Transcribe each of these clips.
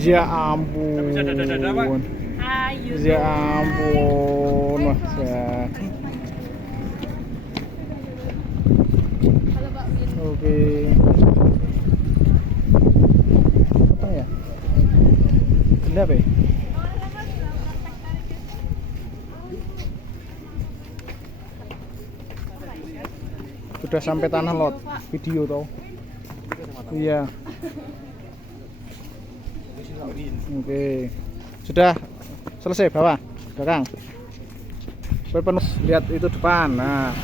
Ya ampun. Ya ampun, Mas. Oke. Apa ya? Benda apa ya? Sudah sampai Tanah Lot. Video tau. Iya. Oke. Sudah selesai bawah, belakang. Penuh, lihat itu depan. Nah.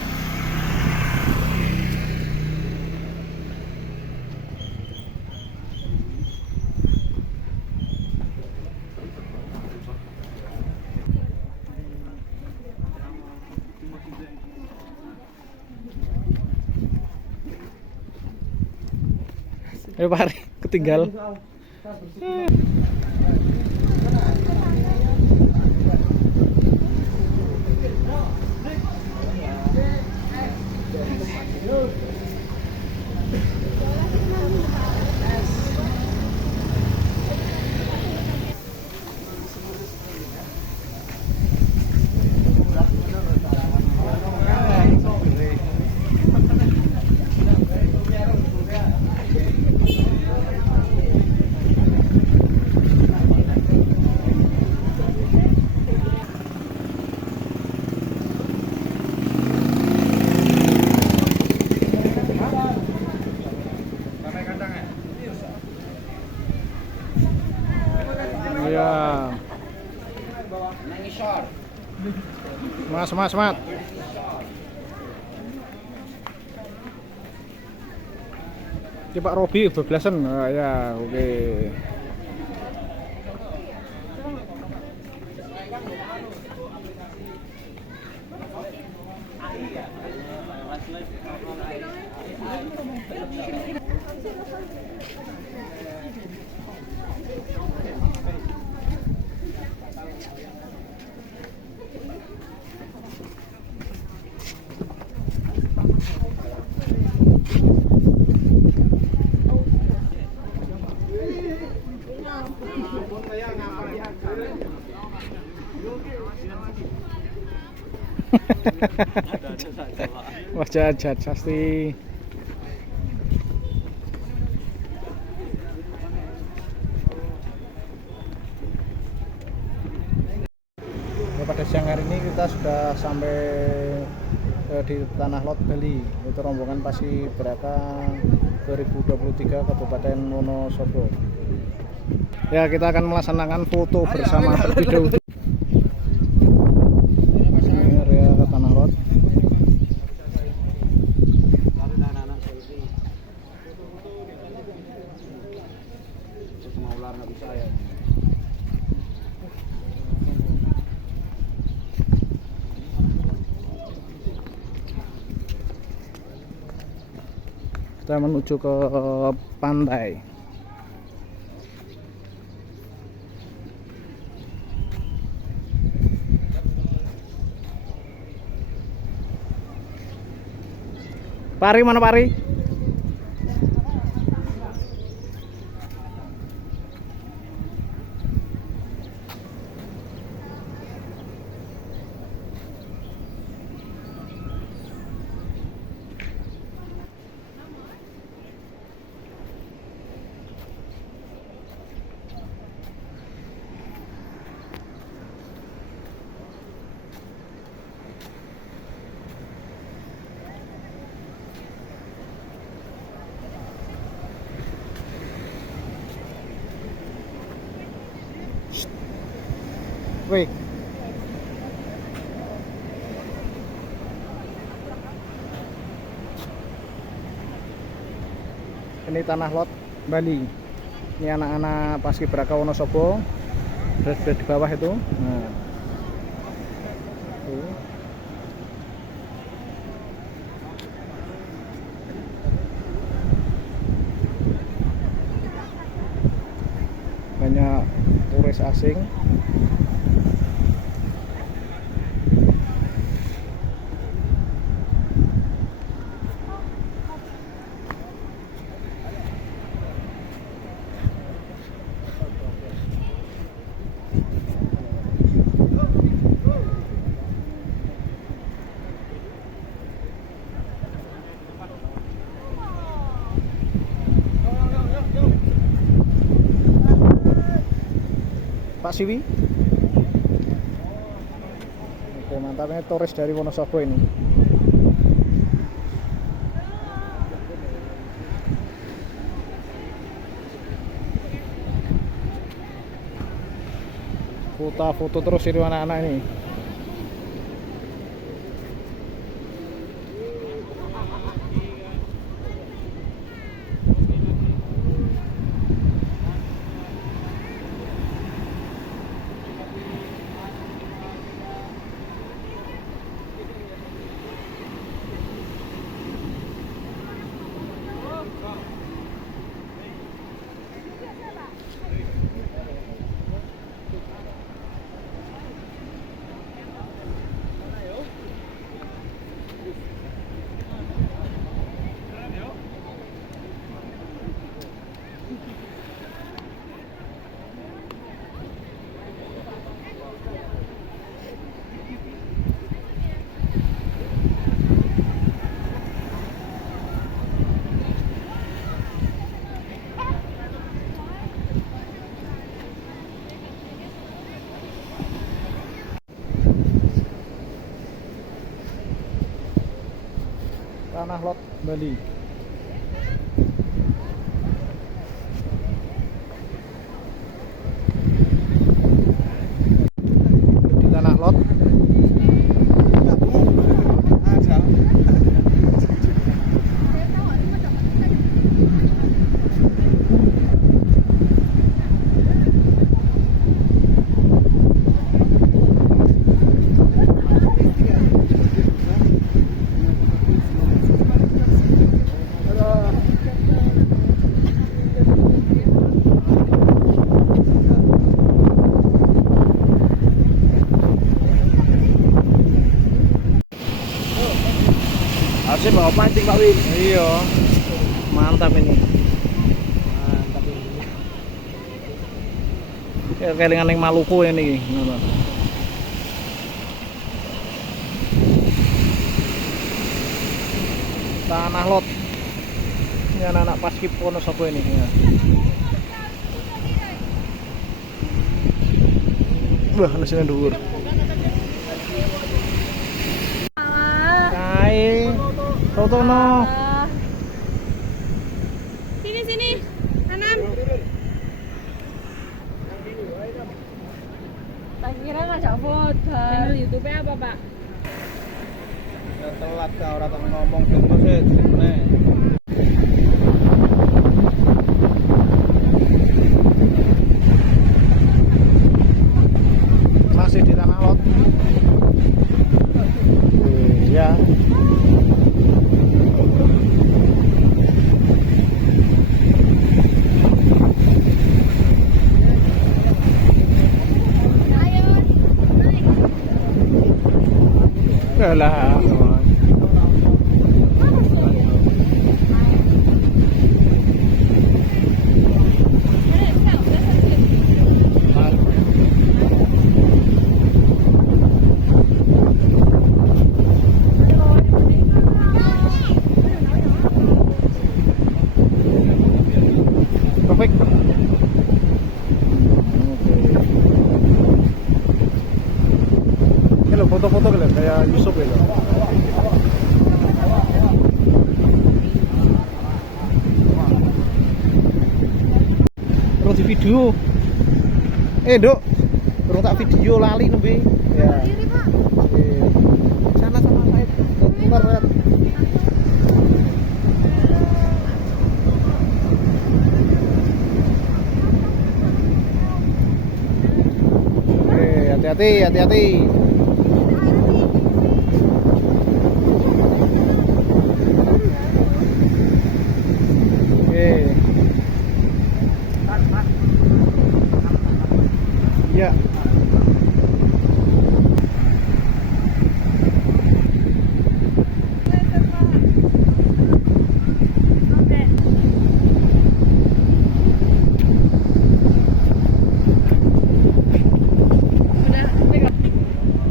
Ayo Pak Ari, ketinggal. Iya. Semat. Ini Pak Robi bebelasan. Ya, oke. Wah, jahat pasti. Ya, pada siang hari ini kita sudah sampai di Tanah Lot Bali. Itu rombongan Paskibraka 2023 Kabupaten Wonosobo. Ya, kita akan melaksanakan foto bersama terlebih dahulu. Ini area Tanah Lot. Kita menuju ke pantai. Pari mana Pari? Wih. Ini Tanah Lot Bali. Ini anak-anak Paskibraka Wonosobo. Berada di bawah itu. Nah. Banyak turis asing. Pak Siwi. Oke, mantap, ini turis dari Wonosobo ini. Foto-foto terus itu anak-anak ini. Tanah Lot Bali. Di Tanah Lot Asik bawa pancing Pak Win. iya, mantap ini. Mantap ini. Kelingan yang Maluku ini. Tanah Lot. Ini anak-anak Paskib Wonosobo ini. Ya. Wah, nasinya dhuwur. Kae. Fotono. Sini, Anam. Tak kira ngajak foto. YouTube apa, Pak? Ya telat ka ora tak ngomong terus nih. Masih di Tanah Lot. Ya. Lah. Perfect. Hello, foto-foto kayak Yusuf gitu. Terus di video. Dok. Terus tak video lali nembe. Ya. Oke. Sana sama saya. Bentar, lihat. Hati-hati. Oke. Ya.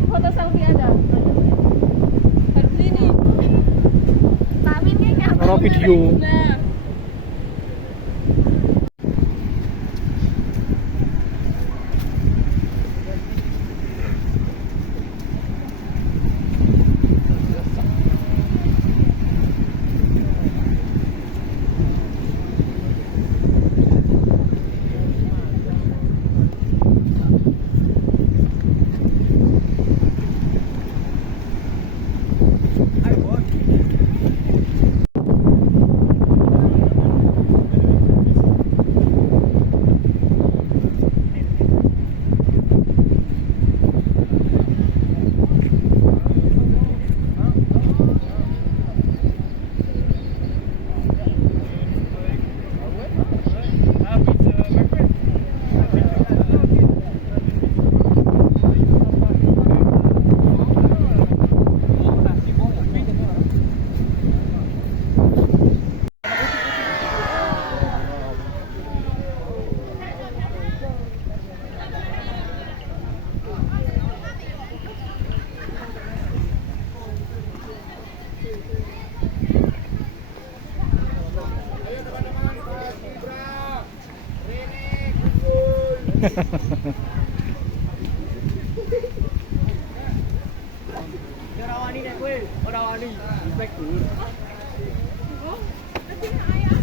Foto selfie ada. Harus ini. Tamin kayak Kalau video. Nah. Ora wani nek kowe, ora wani. Respect dulu. Oh, nanti ayah.